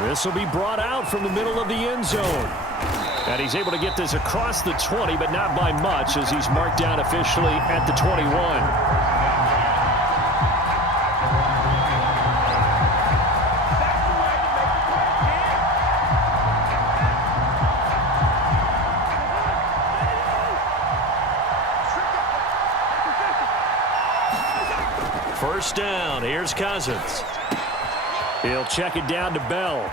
This will be brought out from the middle of the end zone. And he's able to get this across the 20, but not by much as he's marked down officially at the 21. First down, here's Cousins. He'll check it down to Bell.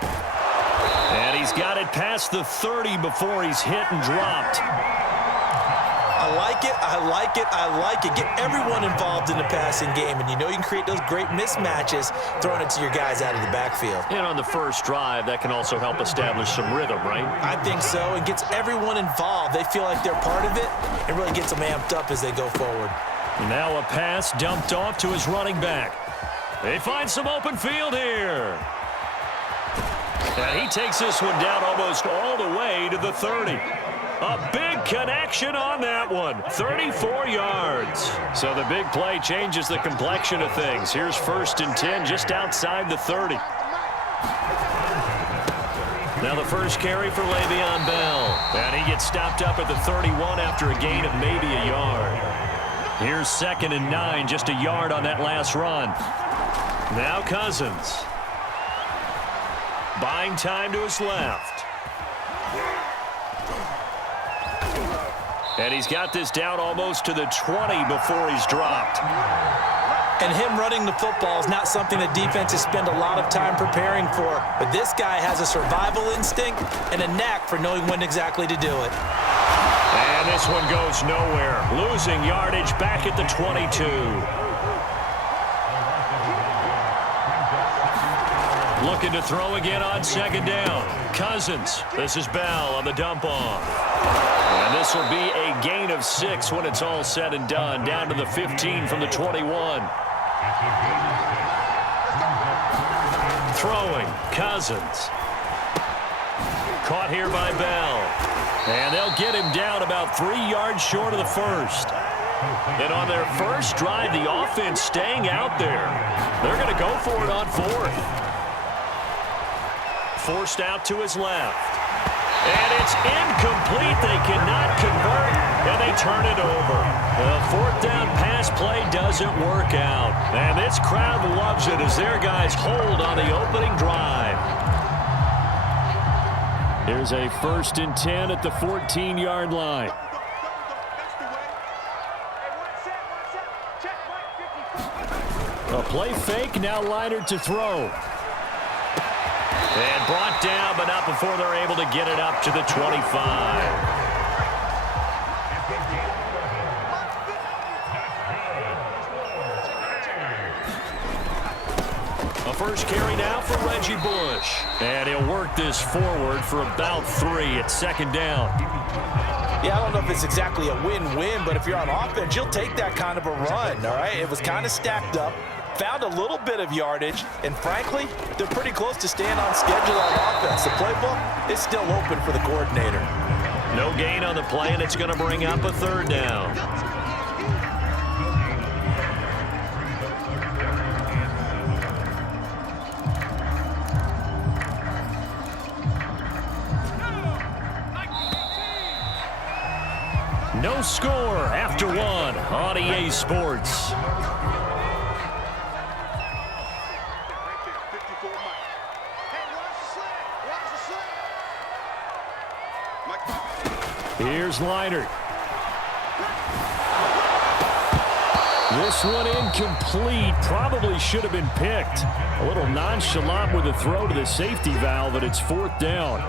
And he's got it past the 30 before he's hit and dropped. I like it, I like it, I like it. Get everyone involved in the passing game, and you know you can create those great mismatches throwing it to your guys out of the backfield. And on the first drive, that can also help establish some rhythm, right? I think so, and gets everyone involved. They feel like they're part of it, and really gets them amped up as they go forward. Now a pass dumped off to his running back. They find some open field here. And he takes this one down almost all the way to the 30. A big connection on that one. 34 yards. So the big play changes the complexion of things. Here's 1st and 10 just outside the 30. Now the first carry for Le'Veon Bell. And he gets stopped up at the 31 after a gain of maybe a yard. Here's 2nd and 9, just a yard on that last run. Now Cousins. Buying time to his left. And he's got this down almost to the 20 before he's dropped. And him running the football is not something that defenses spend a lot of time preparing for. But this guy has a survival instinct and a knack for knowing when exactly to do it. And this one goes nowhere. Losing yardage back at the 22. Looking to throw again on 2nd down. Cousins. This is Bell on the dump off. And this will be a gain of 6 when it's all said and done. Down to the 15 from the 21. Throwing. Cousins. Caught here by Bell. And they'll get him down about 3 yards short of the first. And on their first drive, the offense staying out there. They're going to go for it on 4th. Forced out to his left. And it's incomplete. They cannot convert, and they turn it over. The 4th down pass play doesn't work out. And this crowd loves it as their guys hold on the opening drive. Here's a 1st and 10 at the 14-yard line. A play fake, now Leonard to throw. And brought down, but not before they're able to get it up to the 25. A first carry now for Reggie Bush. And he'll work this forward for about 3 at 2nd down. Yeah, I don't know if it's exactly a win-win, but if you're on offense, you'll take that kind of a run, all right? It was kind of stacked up, found a little bit of yardage, and frankly, they're pretty close to staying on schedule on offense. The playbook is still open for the coordinator. No gain on the play, and it's going to bring up a 3rd down. No score after 1 on EA Sports. Here's Leonard. This one incomplete. Probably should have been picked. A little nonchalant with a throw to the safety valve, but it's 4th down.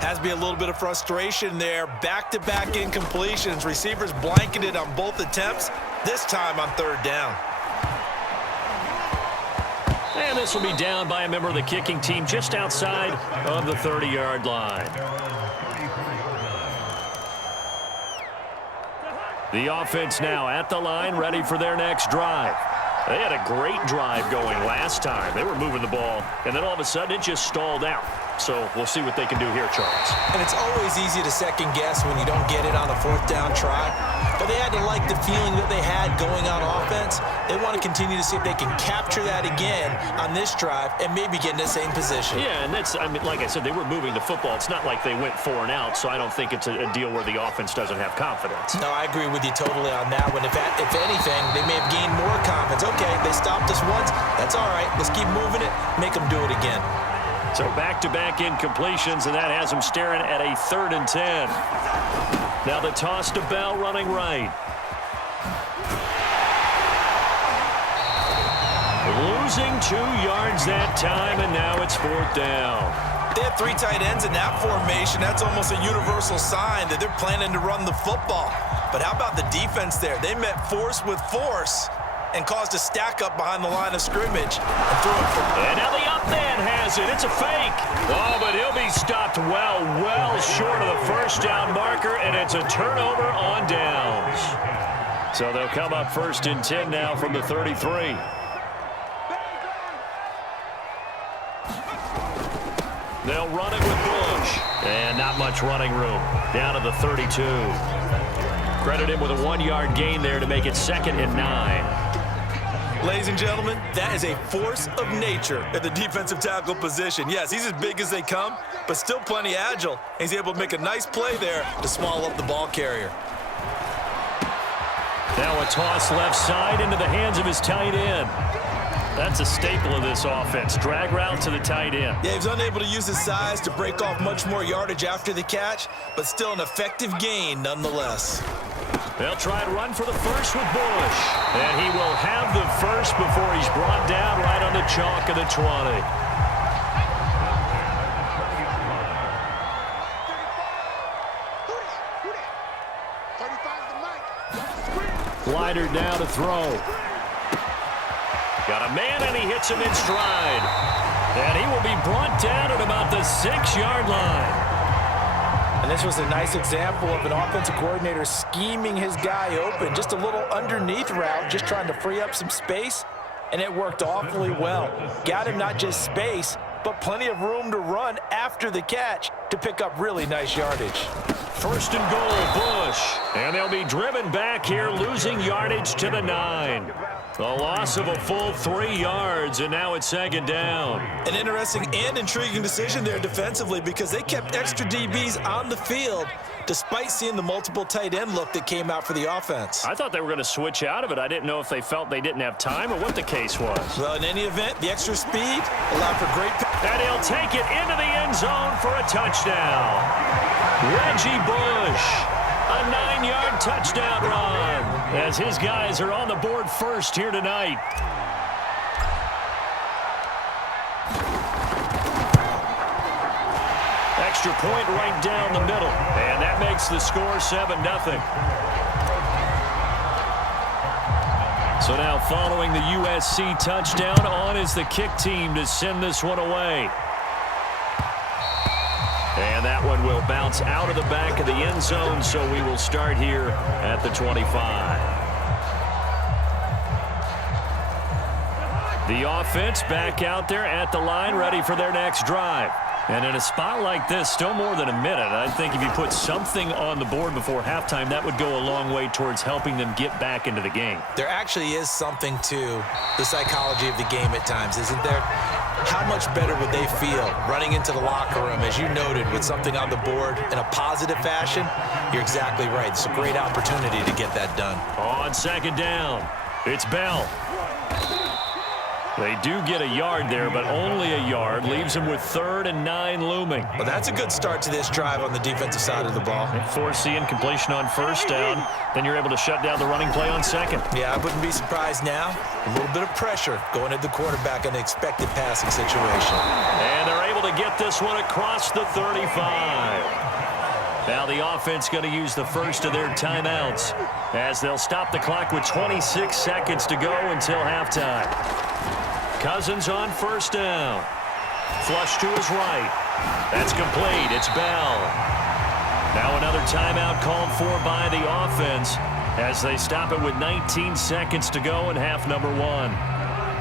Has to be a little bit of frustration there. Back-to-back incompletions. Receivers blanketed on both attempts, this time on 3rd down. And this will be down by a member of the kicking team just outside of the 30-yard line. The offense now at the line, ready for their next drive. They had a great drive going last time. They were moving the ball, and then all of a sudden it just stalled out. So we'll see what they can do here, Charles. And it's always easy to second guess when you don't get it on a 4th down try. Well, they had to like the feeling that they had going on offense. They want to continue to see if they can capture that again on this drive and maybe get in the same position. Yeah, and that's, I mean, like I said, they were moving the football. It's not like they went 4 and out, so I don't think it's a deal where the offense doesn't have confidence. No, I agree with you totally on that one. If anything, they may have gained more confidence. Okay, they stopped us once. That's all right. Let's keep moving it. Make them do it again. So back-to-back incompletions, and that has them staring at a 3rd and 10. Now the toss to Bell running right. Losing 2 yards that time, and now it's 4th down. They have 3 tight ends in that formation. That's almost a universal sign that they're planning to run the football. But how about the defense there? They met force with force and caused a stack up behind the line of scrimmage and threw it for. And now the up man has it. It's a fake. Oh, but he'll be stopped well short of the 1st down marker, and it's a turnover on downs. So they'll come up 1st and 10 now from the 33. They'll run it with Bush. And not much running room. Down to the 32. Credit him with a 1-yard gain there to make it 2nd and 9. Ladies and gentlemen, that is a force of nature at the defensive tackle position. Yes, he's as big as they come, but still plenty agile. He's able to make a nice play there to swallow up the ball carrier. Now a toss left side into the hands of his tight end. That's a staple of this offense. Drag route to the tight end. Yeah, he was unable to use his size to break off much more yardage after the catch, but still an effective gain nonetheless. They'll try and run for the first with Bush. And he will have the first before he's brought down right on the chalk of the 20. Glider now to throw. Got a man, and he hits him in stride. And he will be brought down at about the 6-yard line. And this was a nice example of an offensive coordinator scheming his guy open. Just a little underneath route, just trying to free up some space, and it worked awfully well. Got him not just space, but plenty of room to run after the catch to pick up really nice yardage. 1st and goal, Bush. And they'll be driven back here, losing yardage to the 9. A loss of a full 3 yards, and now it's 2nd down. An interesting and intriguing decision there defensively because they kept extra DBs on the field despite seeing the multiple tight end look that came out for the offense. I thought they were going to switch out of it. I didn't know if they felt they didn't have time or what the case was. Well, in any event, the extra speed allowed for great. And he'll take it into the end zone for a touchdown. Reggie Bush, a 9-yard touchdown run as his guys are on the board first here tonight. Extra point right down the middle, and that makes the score 7-0. So now following the USC touchdown, on is the kick team to send this one away. And that one will bounce out of the back of the end zone, so we will start here at the 25. The offense back out there at the line, ready for their next drive. And in a spot like this, still more than a minute, I think if you put something on the board before halftime, that would go a long way towards helping them get back into the game. There actually is something to the psychology of the game at times, isn't there? How much better would they feel running into the locker room, as you noted, with something on the board in a positive fashion? You're exactly right. It's a great opportunity to get that done. On 2nd down, it's Bell. They do get a yard there, but only a yard. Leaves them with 3rd and 9 looming. Well, that's a good start to this drive on the defensive side of the ball. Force the incompletion on 1st down. Then you're able to shut down the running play on 2nd. Yeah, I wouldn't be surprised now. A little bit of pressure going at the quarterback in the expected passing situation. And they're able to get this one across the 35. Now the offense going to use the first of their timeouts as they'll stop the clock with 26 seconds to go until halftime. Cousins on 1st down. Flush to his right. That's complete. It's Bell. Now another timeout called for by the offense as they stop it with 19 seconds to go in half number 1.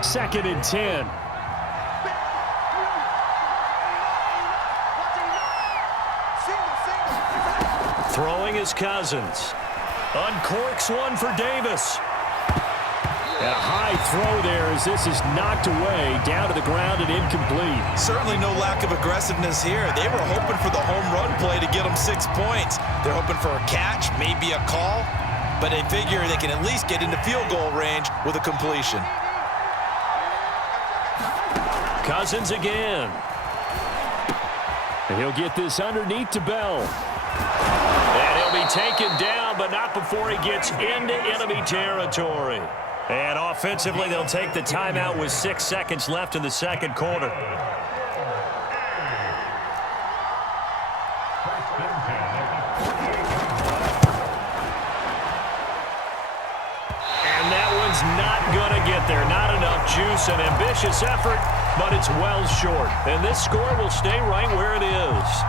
2nd and 10. Throwing is Cousins. Uncorks one for Davis. And a high throw there as this is knocked away, down to the ground and incomplete. Certainly no lack of aggressiveness here. They were hoping for the home run play to get them 6 points. They're hoping for a catch, maybe a call, but they figure they can at least get into field goal range with a completion. Cousins again. And he'll get this underneath to Bell. And he'll be taken down, but not before he gets into enemy territory. And offensively, they'll take the timeout with 6 seconds left in the second quarter. And that one's not going to get there. Not enough juice. An ambitious effort, but it's well short. And this score will stay right where it is.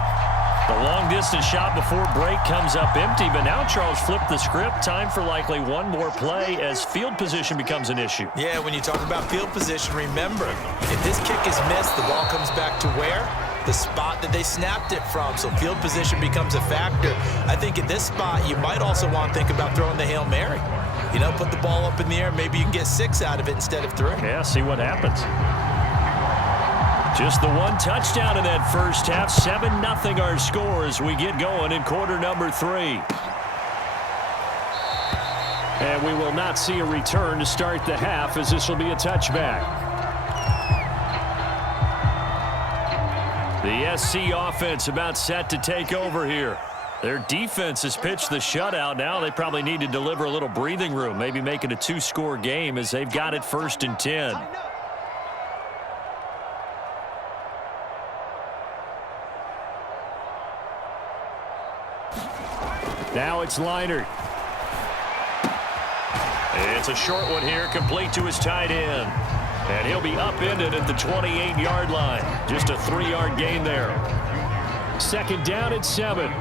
The long-distance shot before break comes up empty, but now Charles flipped the script. Time for likely one more play as field position becomes an issue. Yeah, when you talk about field position, remember, if this kick is missed, the ball comes back to where? The spot that they snapped it from. So field position becomes a factor. I think at this spot, you might also want to think about throwing the Hail Mary. You know, put the ball up in the air. Maybe you can get 6 out of it instead of 3. Yeah, see what happens. Just the one touchdown in that first half. 7-0 our score as we get going in quarter number 3. And we will not see a return to start the half as this will be a touchback. The SC offense about set to take over here. Their defense has pitched the shutout. Now they probably need to deliver a little breathing room, maybe make it a 2-score game as they've got it 1st and 10. Now it's Leinart. It's a short one here, complete to his tight end. And he'll be upended at the 28-yard line. Just a 3-yard gain there. 2nd down at 7.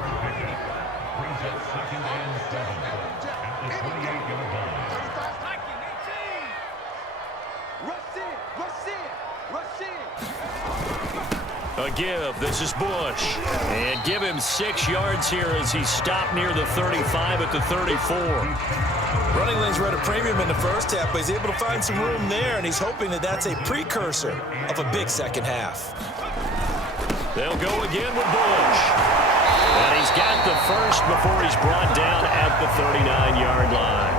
A give. This is Bush. And give him 6 yards here as he stopped near the 35 at the 34. Running lanes were at a premium in the first half, but he's able to find some room there, and he's hoping that that's a precursor of a big second half. They'll go again with Bush. And he's got the first before he's brought down at the 39-yard line.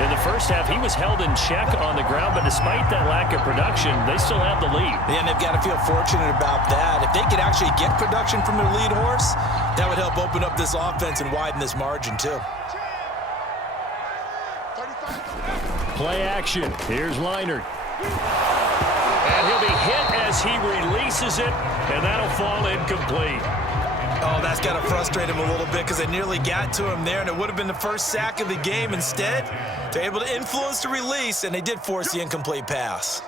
In the first half, he was held in check on the ground, but despite that lack of production, they still have the lead. Yeah, and they've got to feel fortunate about that. If they could actually get production from their lead horse, that would help open up this offense and widen this margin, too. Play action. Here's Leinart. And he'll be hit as he releases it, and that'll fall incomplete. Oh, that's got to frustrate him a little bit because they nearly got to him there, and it would have been the first sack of the game. Instead, they're able to influence the release, and they did force the incomplete pass.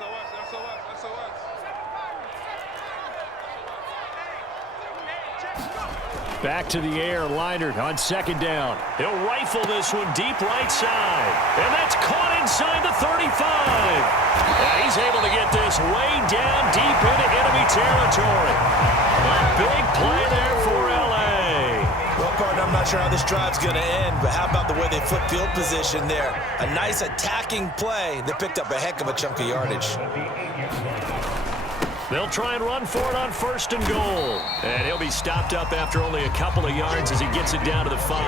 Back to the air, Leinart on 2nd down. He'll rifle this one deep right side. And that's caught inside the 35. And he's able to get this way down deep into enemy territory. A big play there for L.A. Well, partner, I'm not sure how this drive's going to end, but how about the way they flip field position there? A nice attacking play that picked up a heck of a chunk of yardage. They'll try and run for it on 1st and goal. And he'll be stopped up after only a couple of yards as he gets it down to the 5.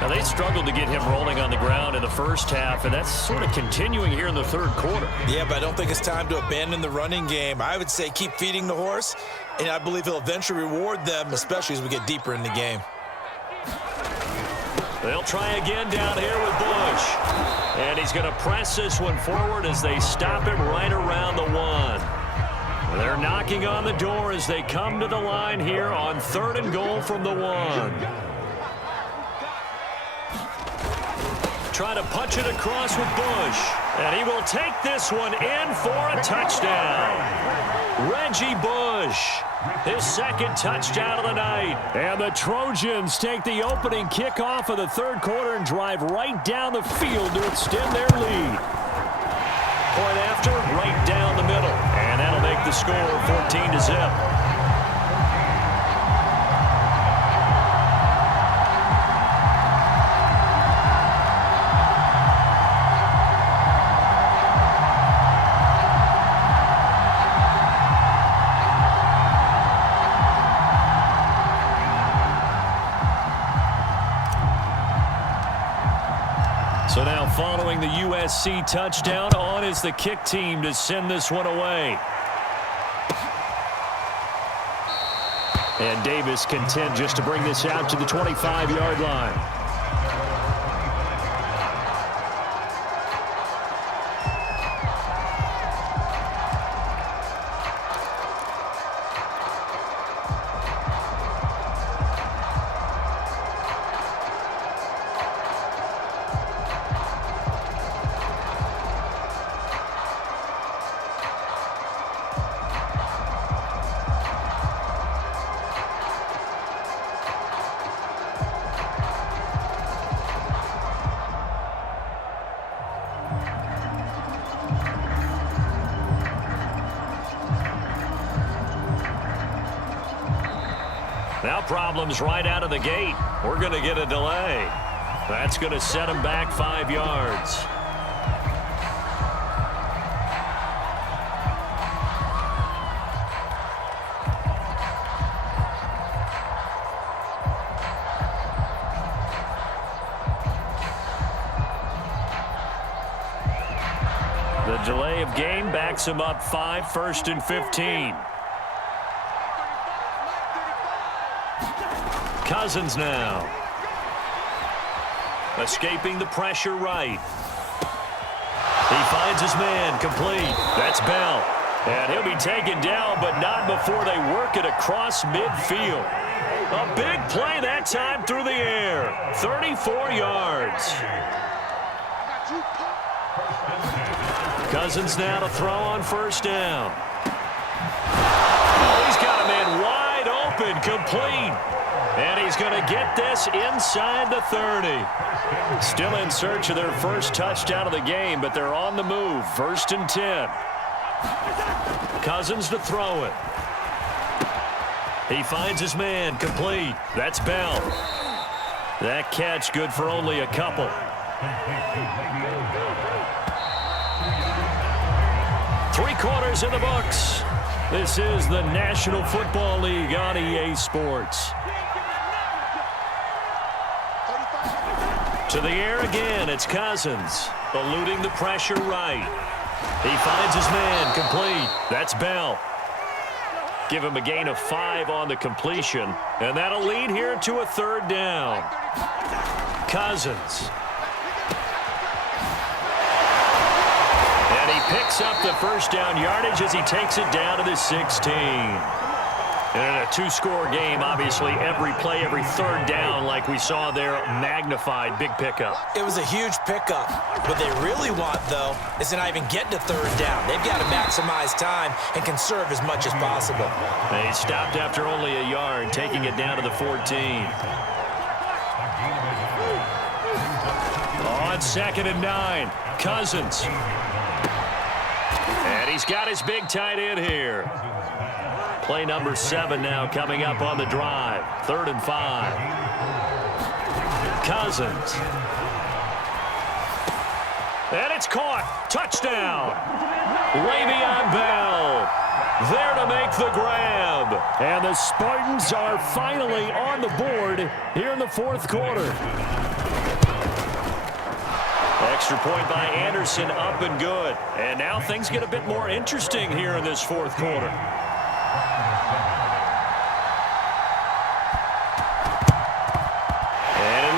Now, they struggled to get him rolling on the ground in the first half, and that's sort of continuing here in the 3rd quarter. Yeah, but I don't think it's time to abandon the running game. I would say keep feeding the horse, and I believe he'll eventually reward them, especially as we get deeper in the game. They'll try again down here with Bush. And he's going to press this one forward as they stop him right around the 1. They're knocking on the door as they come to the line here on 3rd and goal from the 1. Try to punch it across with Bush. And he will take this one in for a touchdown. Reggie Bush, his 2nd touchdown of the night. And the Trojans take the opening kickoff of the 3rd quarter and drive right down the field to extend their lead. Point after, right down the middle. And that'll make the score 14-0. So now following the USC touchdown, on is the kick team to send this one away. And Davis content just to bring this out to the 25-yard line. Now problems right out of the gate. We're going to get a delay. That's going to set him back 5 yards. The delay of game backs him up 5, 1st and 15. Cousins now. Escaping the pressure right. He finds his man complete. That's Bell. And he'll be taken down, but not before they work it across midfield. A big play that time through the air. 34 yards. Cousins now to throw on 1st down. Oh, he's got a man wide open, complete. And he's going to get this inside the 30. Still in search of their first touchdown of the game, but they're on the move. 1st and 10. Cousins to throw it. He finds his man complete. That's Bell. That catch good for only a couple. Three-quarters in the books. This is the National Football League on EA Sports. To the air again, it's Cousins, eluding the pressure right. He finds his man complete. That's Bell. Give him a gain of 5 on the completion, and that'll lead here to a 3rd down. Cousins. And he picks up the 1st down yardage as he takes it down to the 16. And in a 2-score game, obviously, every play, every 3rd down, like we saw there, magnified, big pickup. It was a huge pickup. What they really want, though, is to not even get to 3rd down. They've got to maximize time and conserve as much as possible. They stopped after only a yard, taking it down to the 14. On 2nd and 9, Cousins. And he's got his big tight end here. Play number 7 now coming up on the drive. 3rd and 5. Cousins. And it's caught. Touchdown. Le'Veon Bell there to make the grab. And the Spartans are finally on the board here in the 4th quarter. Extra point by Anderson, up and good. And now things get a bit more interesting here in this 4th quarter.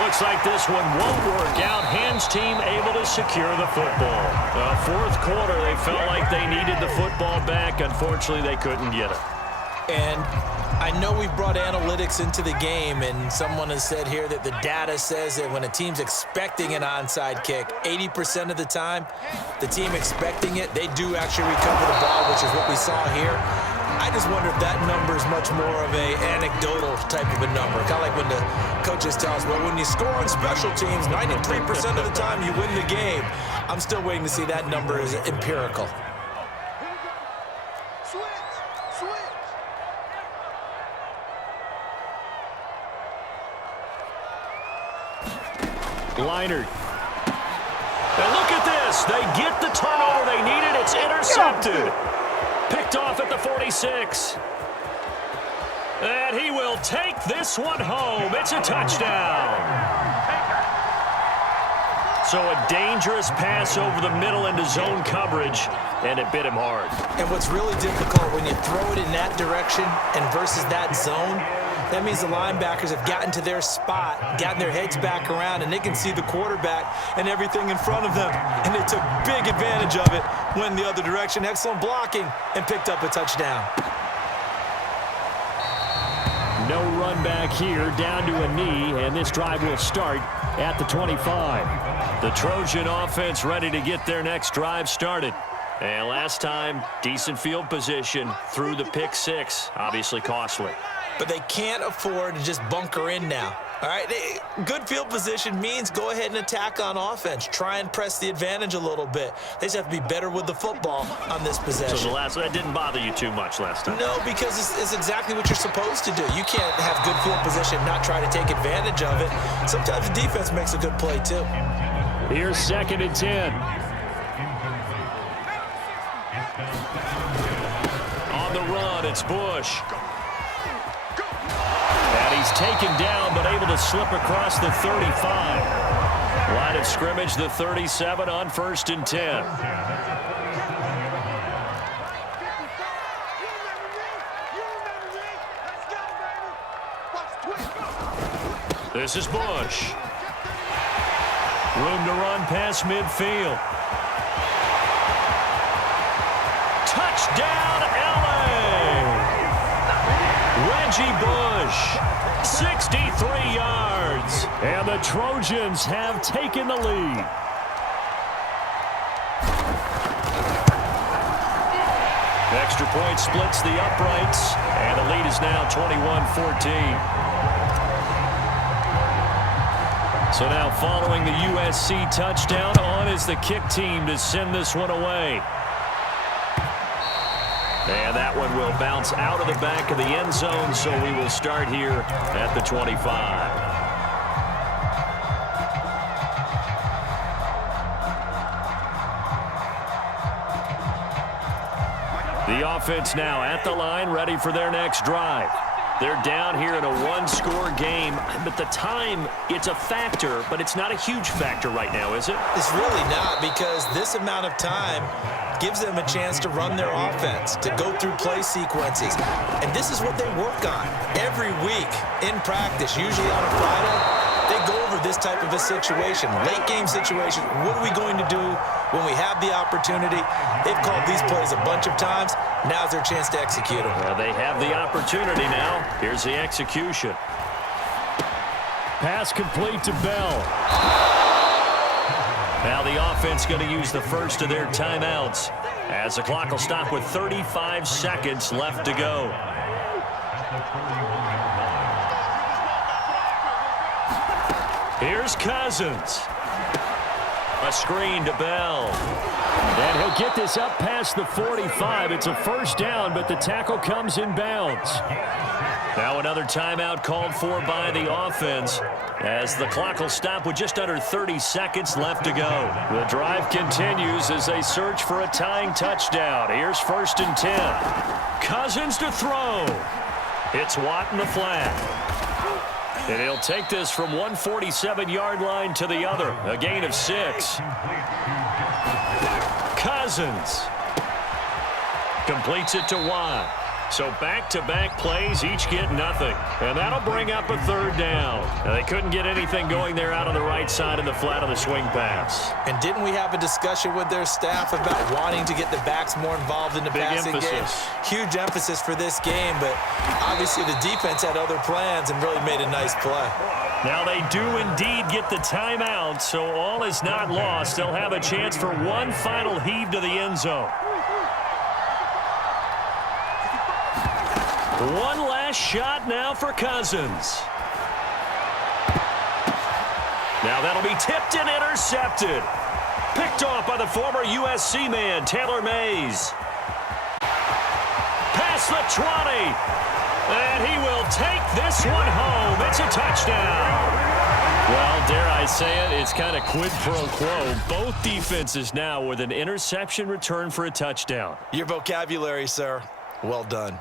Looks like this one won't work out. Hams team able to secure the football. 4th quarter, they felt like they needed the football back. Unfortunately, they couldn't get it. And I know we've brought analytics into the game, and someone has said here that the data says that when a team's expecting an onside kick, 80% of the time, the team expecting it, they do actually recover the ball, which is what we saw here. I just wonder if that number is much more of a anecdotal type of a number. Kind of like when the coaches tell us, well, when you score on special teams, 93% of the time you win the game. I'm still waiting to see that number is empirical. Leinart. And look at this. They get the turnover they needed. It's intercepted. Picked off at the 46. And he will take this one home. It's a touchdown. So a dangerous pass over the middle into zone coverage, and it bit him hard. And what's really difficult when you throw it in that direction and versus that zone, that means the linebackers have gotten to their spot, gotten their heads back around, and they can see the quarterback and everything in front of them. And they took big advantage of it, went the other direction, excellent blocking, and picked up a touchdown. No run back here, down to a knee, and this drive will start at the 25. The Trojan offense ready to get their next drive started. And last time, decent field position through the pick six, obviously costly. But they can't afford to just bunker in now. All right, good field position means go ahead and attack on offense. Try and press the advantage a little bit. They just have to be better with the football on this possession. So that didn't bother you too much last time? No, because it's exactly what you're supposed to do. You can't have good field position and not try to take advantage of it. Sometimes the defense makes a good play, too. Here's 2nd and 10. On the run, it's Bush. And he's taken down, but able to slip across the 35. Line of scrimmage, the 37 on 1st and 10. This is Bush. Room to run past midfield. Touchdown, LA! Reggie Bush, 63 yards. And the Trojans have taken the lead. Extra point splits the uprights, and the lead is now 21-14. So now following the USC touchdown, on is the kick team to send this one away. And that one will bounce out of the back of the end zone, so we will start here at the 25. The offense now at the line, ready for their next drive. They're down here in a one-score game, but the time, it's a factor, but it's not a huge factor right now, is it? It's really not, because this amount of time gives them a chance to run their offense, to go through play sequences. And this is what they work on every week in practice, usually on a Friday. They go over this type of a situation, late game situation. What are we going to do when we have the opportunity? They've called these plays a bunch of times. Now's their chance to execute them. Well, they have the opportunity now. Here's the execution. Pass complete to Bell. Now the offense going to use the first of their timeouts as the clock will stop with 35 seconds left to go. Here's Cousins. A screen to Bell. And he'll get this up past the 45. It's a first down, but the tackle comes in bounds. Now another timeout called for by the offense as the clock will stop with just under 30 seconds left to go. The drive continues as they search for a tying touchdown. Here's 1st and 10. Cousins to throw. It's Watt in the flat. And he'll take this from 147-yard line to the other. A gain of 6. Cousins completes it to Watt. So back-to-back plays, each get nothing. And that'll bring up a 3rd down. Now, they couldn't get anything going there out on the right side of the flat of the swing pass. And didn't we have a discussion with their staff about wanting to get the backs more involved in the passing game? Huge emphasis for this game, but obviously the defense had other plans and really made a nice play. Now they do indeed get the timeout, so all is not lost. They'll have a chance for one final heave to the end zone. One last shot now for Cousins. Now that'll be tipped and intercepted. Picked off by the former USC man, Taylor Mays. Past the 20. And he will take this one home. It's a touchdown. Well, dare I say it, it's kind of quid pro quo. Both defenses now with an interception return for a touchdown. Your vocabulary, sir. Well done.